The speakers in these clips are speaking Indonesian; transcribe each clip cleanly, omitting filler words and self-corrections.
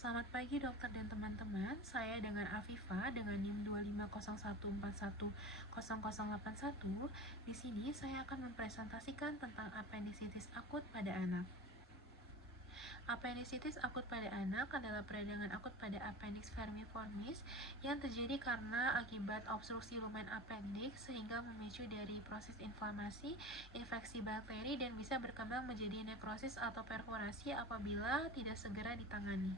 Selamat pagi dokter dan teman-teman, saya dengan Afifa dengan NIM 25014100081. Di sini saya akan mempresentasikan tentang apendisitis akut pada anak. Apendisitis akut pada anak adalah peradangan akut pada appendix vermiformis yang terjadi karena akibat obstruksi lumen appendix sehingga memicu dari proses inflamasi, infeksi bakteri, dan bisa berkembang menjadi nekrosis atau perforasi apabila tidak segera ditangani.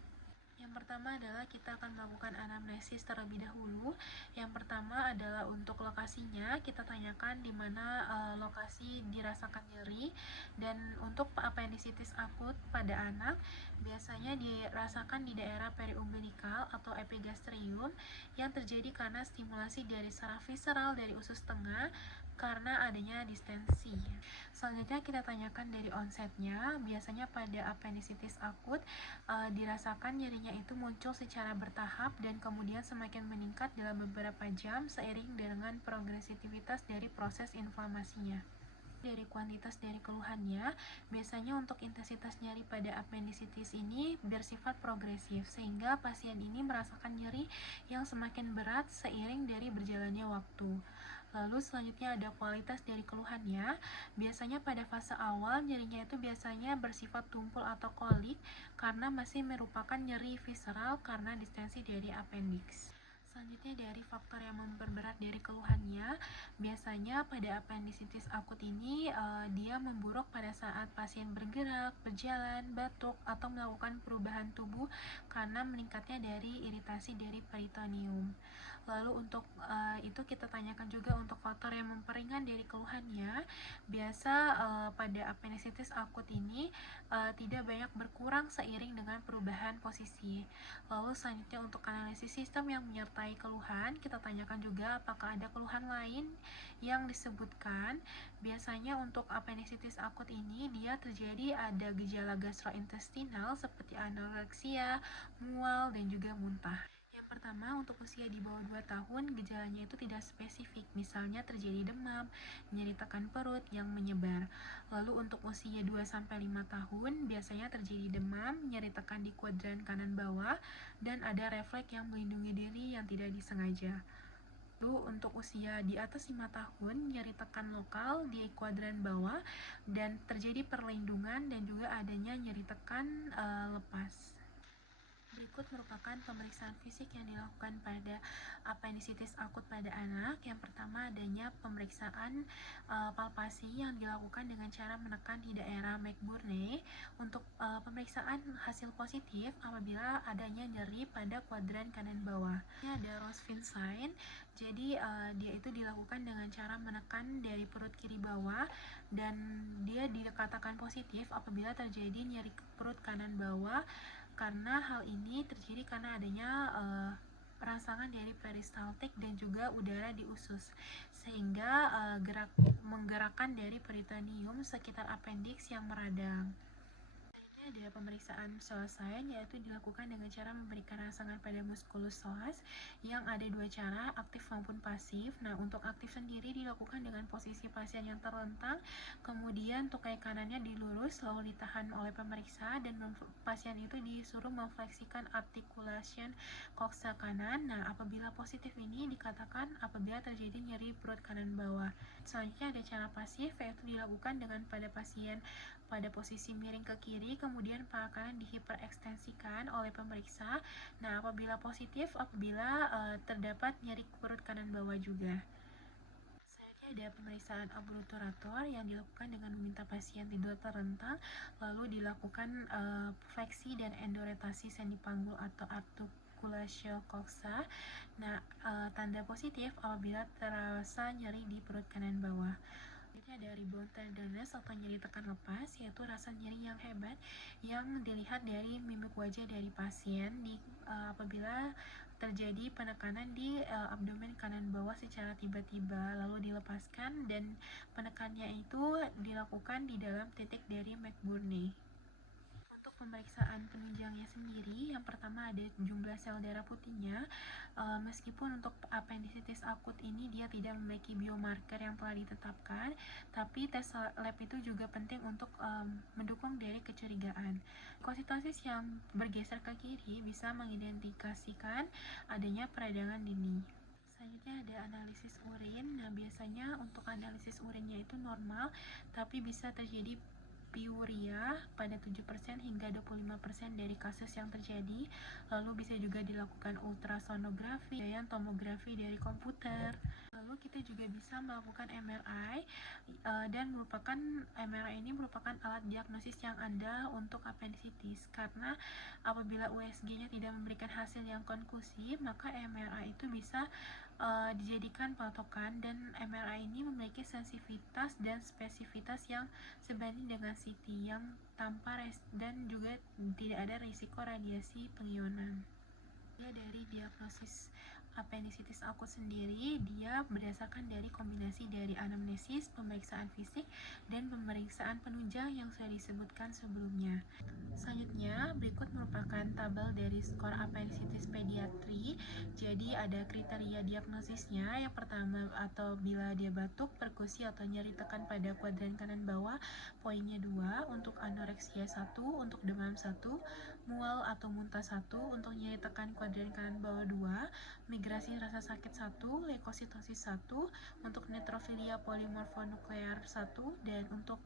Yang pertama adalah kita akan melakukan anamnesis terlebih dahulu. Yang pertama adalah untuk lokasinya, kita tanyakan di mana lokasi dirasakan nyeri. Dan untuk apendisitis akut pada anak, biasanya dirasakan di daerah periumbilikal atau epigastrium yang terjadi karena stimulasi dari saraf visceral dari usus tengah karena adanya distensi. Selanjutnya kita tanyakan dari onsetnya. Biasanya pada apendisitis akut dirasakan nyerinya itu muncul secara bertahap dan kemudian semakin meningkat dalam beberapa jam seiring dengan progresivitas dari proses inflamasinya. Dari kuantitas dari keluhannya, biasanya untuk intensitas nyeri pada apendisitis ini bersifat progresif, sehingga pasien ini merasakan nyeri yang semakin berat seiring dari berjalannya waktu. Lalu selanjutnya ada kualitas dari keluhannya. Biasanya pada fase awal nyerinya itu biasanya bersifat tumpul atau kolik karena masih merupakan nyeri visceral karena distensi dari appendix. Selanjutnya dari faktor yang memperberat dari keluhannya, biasanya pada apendisitis akut ini dia memburuk pada saat pasien bergerak, berjalan, batuk, atau melakukan perubahan tubuh karena meningkatnya dari iritasi dari peritoneum. Lalu untuk itu kita tanyakan juga untuk faktor yang memperingan dari keluhannya. Biasa pada apendisitis akut ini tidak banyak berkurang seiring dengan perubahan posisi. Lalu selanjutnya untuk analisis sistem yang menyertai keluhan, kita tanyakan juga apakah ada keluhan lain yang disebutkan. Biasanya untuk apendisitis akut ini dia terjadi ada gejala gastrointestinal seperti anoreksia, mual, dan juga muntah. Yang pertama, untuk usia di bawah 2 tahun, gejalanya itu tidak spesifik, misalnya terjadi demam, nyeri tekan perut yang menyebar. Lalu untuk usia 2-5 tahun, biasanya terjadi demam, nyeri tekan di kuadran kanan bawah, dan ada refleks yang melindungi diri yang tidak disengaja. Lalu untuk usia di atas 5 tahun, nyeri tekan lokal di kuadran bawah, dan terjadi perlindungan dan juga adanya nyeri tekan lepas. Berikut merupakan pemeriksaan fisik yang dilakukan pada apendisitis akut pada anak. Yang pertama adanya pemeriksaan palpasi yang dilakukan dengan cara menekan di daerah McBurney. Untuk pemeriksaan hasil positif apabila adanya nyeri pada kuadran kanan bawah. Ini ada Rossfin sign. Jadi dia itu dilakukan dengan cara menekan dari perut kiri bawah dan dia dikatakan positif apabila terjadi nyeri perut kanan bawah karena hal ini terjadi karena adanya rangsangan dari peristaltik dan juga udara di usus sehingga menggerakkan dari peritoneum sekitar appendix yang meradang. Ada pemeriksaan selesai yaitu dilakukan dengan cara memberikan rangsangan pada muskulus psoas yang ada dua cara, aktif maupun pasif. Nah, untuk aktif sendiri dilakukan dengan posisi pasien yang terlentang, kemudian tukai kanannya dilurus lalu ditahan oleh pemeriksa dan pasien itu disuruh memfleksikan articulation koksa kanan. Nah, apabila positif ini dikatakan apabila terjadi nyeri perut kanan bawah. Selanjutnya ada cara pasif yaitu dilakukan dengan pada pasien pada posisi miring ke kiri, kemudian paha kanan dihiperekstensikan oleh pemeriksa. Nah, apabila positif, apabila terdapat nyeri perut kanan bawah juga. Selanjutnya ada pemeriksaan obturator yang dilakukan dengan meminta pasien tidur terlentang, lalu dilakukan fleksi dan endoretasi sendi panggul atau articulatio coxa. Nah, tanda positif apabila terasa nyeri di perut kanan bawah. Selanjutnya ada rebound tenderness atau nyeri tekan lepas, yaitu rasa nyeri yang hebat yang dilihat dari mimik wajah dari pasien apabila terjadi penekanan di abdomen kanan bawah secara tiba-tiba lalu dilepaskan dan penekannya itu dilakukan di dalam titik dari McBurney. Untuk pemeriksaan penunjangnya sendiri, yang pertama ada jumlah sel darah putihnya. Meskipun untuk appendicitis akut ini dia tidak memiliki biomarker yang telah ditetapkan, tapi tes lab itu juga penting untuk mendukung dari kecurigaan. Leukositosis yang bergeser ke kiri bisa mengidentifikasikan adanya peradangan dini. Selanjutnya ada analisis urin. Nah, biasanya untuk analisis urinnya itu normal, tapi bisa terjadi piuria pada 7% hingga 25% dari kasus yang terjadi. Lalu bisa juga dilakukan ultrasonografi dan tomografi dari komputer. Lalu kita juga bisa melakukan MRI dan MRI ini merupakan alat diagnosis yang andal untuk appendicitis, karena apabila USG-nya tidak memberikan hasil yang konklusif, maka MRI itu bisa dijadikan patokan, dan MRI ini memiliki sensitivitas dan spesifitas yang sebanding dengan CT yang dan juga tidak ada risiko radiasi pengionan. Dari diagnosis appendicitis akut sendiri, dia berdasarkan dari kombinasi dari anamnesis, pemeriksaan fisik, dan pemeriksaan penunjang yang sudah disebutkan sebelumnya. Selanjutnya, berikut merupakan tabel dari skor appendicitis pediatri. Jadi ada kriteria diagnosisnya. Yang pertama, atau bila dia batuk, perkusi atau nyeri tekan pada kuadran kanan bawah, poinnya 2, untuk anoreksia 1, untuk demam 1, mual atau muntah 1, untuk nyeri tekan kuadran kanan bawah 2, migrasi rasa sakit 1, leukositosis 1, untuk neutrofilia polimorfonuklear 1, dan untuk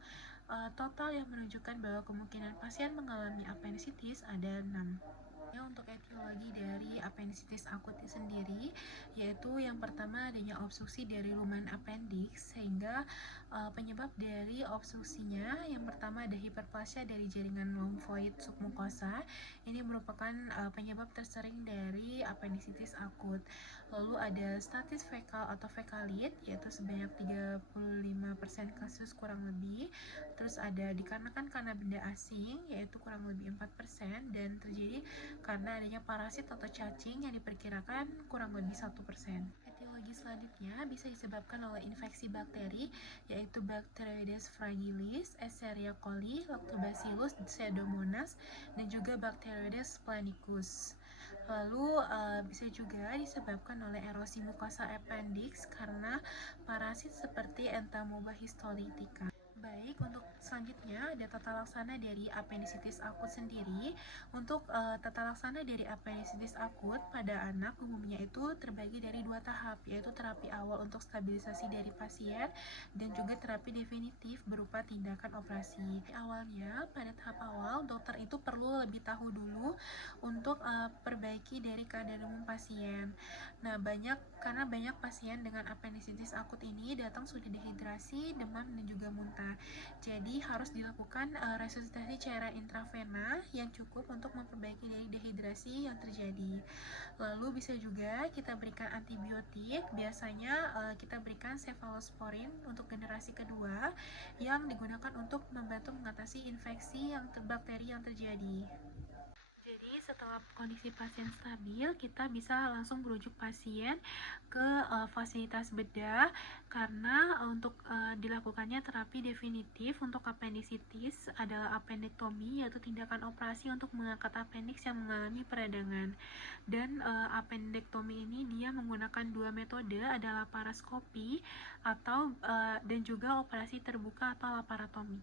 total yang menunjukkan bahwa kemungkinan pasien mengalami appendicitis ada 6. Untuk etiologi dari appendicitis akut sendiri, yaitu yang pertama adanya obstruksi dari lumen appendix, sehingga penyebab dari obstruksinya yang pertama ada hiperplasia dari jaringan limfoid submukosa. Ini merupakan penyebab tersering dari appendicitis akut. Lalu ada status fekal atau fekalit, yaitu sebanyak 35% kasus kurang lebih. Terus ada dikarenakan karena benda asing, yaitu kurang lebih 4%, dan terjadi karena adanya parasit atau cacing yang diperkirakan kurang lebih 1%. Etiologi selanjutnya bisa disebabkan oleh infeksi bakteri, yaitu Bacteroides fragilis, Escherichia coli, Lactobacillus pseudomonas, dan juga Bacteroides planicus. Lalu bisa juga disebabkan oleh erosi mukosa appendix karena parasit seperti Entamoeba histolytica. Baik, untuk selanjutnya ada tata laksana dari appendicitis akut sendiri. Untuk tata laksana dari appendicitis akut pada anak umumnya itu terbagi dari 2 tahap, yaitu terapi awal untuk stabilisasi dari pasien dan juga terapi definitif berupa tindakan operasi. Awalnya, pada tahap awal, dokter itu perlu lebih tahu dulu untuk perbaiki dari keadaan umum pasien. Nah, karena banyak pasien dengan appendicitis akut ini datang sudah dehidrasi, demam, dan juga muntah. Jadi harus dilakukan resusitasi cairan intravena yang cukup untuk memperbaiki dari dehidrasi yang terjadi. Lalu bisa juga kita berikan antibiotik. Biasanya kita berikan cephalosporin untuk generasi kedua yang digunakan untuk membantu mengatasi infeksi bakteri yang terjadi. Jadi setelah kondisi pasien stabil, kita bisa langsung merujuk pasien ke fasilitas bedah, karena untuk dilakukannya terapi definitif untuk appendicitis adalah appendektomi, yaitu tindakan operasi untuk mengangkat appendix yang mengalami peradangan. Dan appendektomi ini dia menggunakan 2 metode, ada laparoskopi dan juga operasi terbuka atau laparotomi.